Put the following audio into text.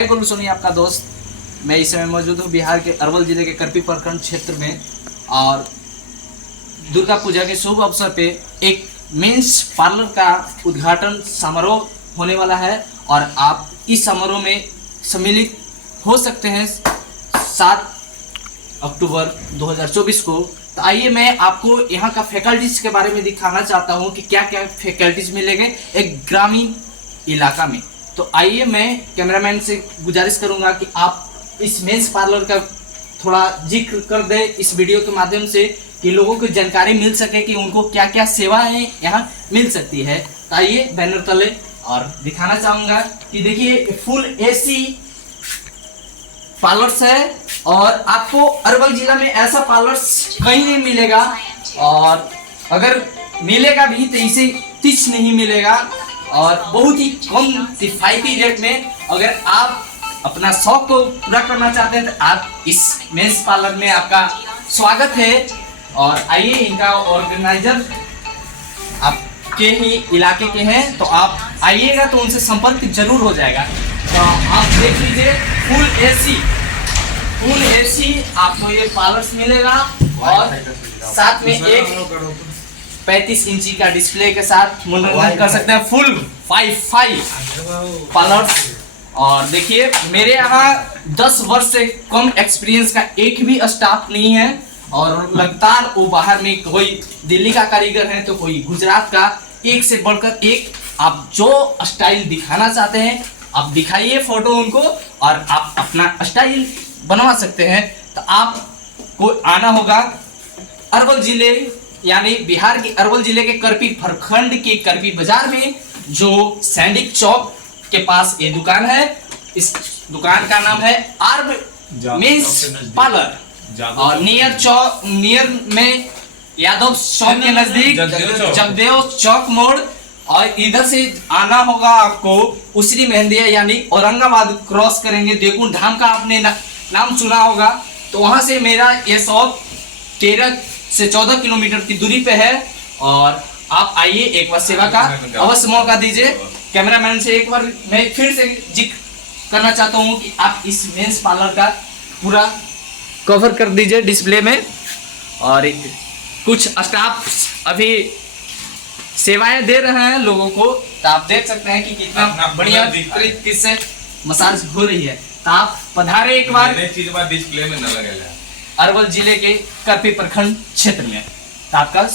सुनिए आपका दोस्त। मैं इस समय मौजूद हूँ बिहार के अरवल जिले के करपी प्रखंड क्षेत्र में और दुर्गा पूजा के शुभ अवसर पे एक मेंस पार्लर का उद्घाटन समारोह होने वाला है और आप इस समारोह में सम्मिलित हो सकते हैं 7 अक्टूबर 2024 को। तो आइए मैं आपको यहाँ का फैकल्टीज के बारे में दिखाना चाहता हूँ कि क्या क्या फैकल्टीज मिलेंगे एक ग्रामीण इलाका में। तो आइए मैं कैमरामैन से गुजारिश करूंगा कि आप इस मेंस पार्लर का थोड़ा जिक्र कर दे इस वीडियो के माध्यम से कि लोगों को जानकारी मिल सके कि उनको क्या क्या सेवाएं यहाँ मिल सकती है। तो आइए बैनर तले और दिखाना चाहूँगा कि देखिए फुल एसी पार्लर्स है और आपको अरवल जिला में ऐसा पार्लर्स कहीं नहीं मिलेगा और अगर मिलेगा भी तो इसे तुच्छ नहीं मिलेगा और बहुत ही कम किफायती रेट में अगर आप अपना शौक को पूरा करना चाहते हैं तो आप इस मेंस पार्लर में आपका स्वागत है। और आइए इनका ऑर्गेनाइजर आपके ही इलाके के हैं तो आप आइएगा तो उनसे संपर्क जरूर हो जाएगा। तो आप देख लीजिए फुल एसी आपको ये पार्लर्स मिलेगा और साथ में एक 35 इंची का डिस्प्ले के साथ मनोरंजन कर सकते हैं फुल वाईफाई पार्लर्स। और देखिए मेरे यहाँ 10 वर्ष से कम एक्सपीरियंस का एक भी स्टाफ नहीं है और लगातार वो बाहर में कोई दिल्ली का कारीगर है तो कोई गुजरात का, एक से बढ़कर एक। आप जो स्टाइल दिखाना चाहते हैं आप दिखाइए फोटो उनको और आप अपना स्टाइल बनवा सकते हैं। तो आपको आना होगा अरवल जिले यानी बिहार के अरवल जिले के करपी प्रखंड के करपी बाजार में जो सैंडिक चौक के पास ये दुकान है। इस दुकान का नाम है आर्ब मेंस पार्लर और नियर में यादव चौक के नजदीक जगदेव चौक मोड़। और इधर से आना होगा आपको उसरी मेहंदिया यानी औरंगाबाद क्रॉस करेंगे देवकुंड धाम का आपने नाम सुना होगा तो वहां से मेरा ये शॉप 13 से 14 किलोमीटर की दूरी पे है। और आप आइए एक बार सेवा का अवश्य मौका दीजिए। कैमरामैन से एक बार मैं फिर से जिक्र करना चाहता हूँ कि आप इस मेंस पार्लर का पूरा कवर कर दीजिए डिस्प्ले में। और कुछ स्टाफ अभी सेवाएं दे रहे हैं लोगों को तो आप देख सकते हैं कि कितना बढ़िया तरीके से मसाज हो रही है। तो आप पधारे एक बार डिस्प्ले में न लगे अरवल जिले के करपी प्रखंड क्षेत्र में। तो आपका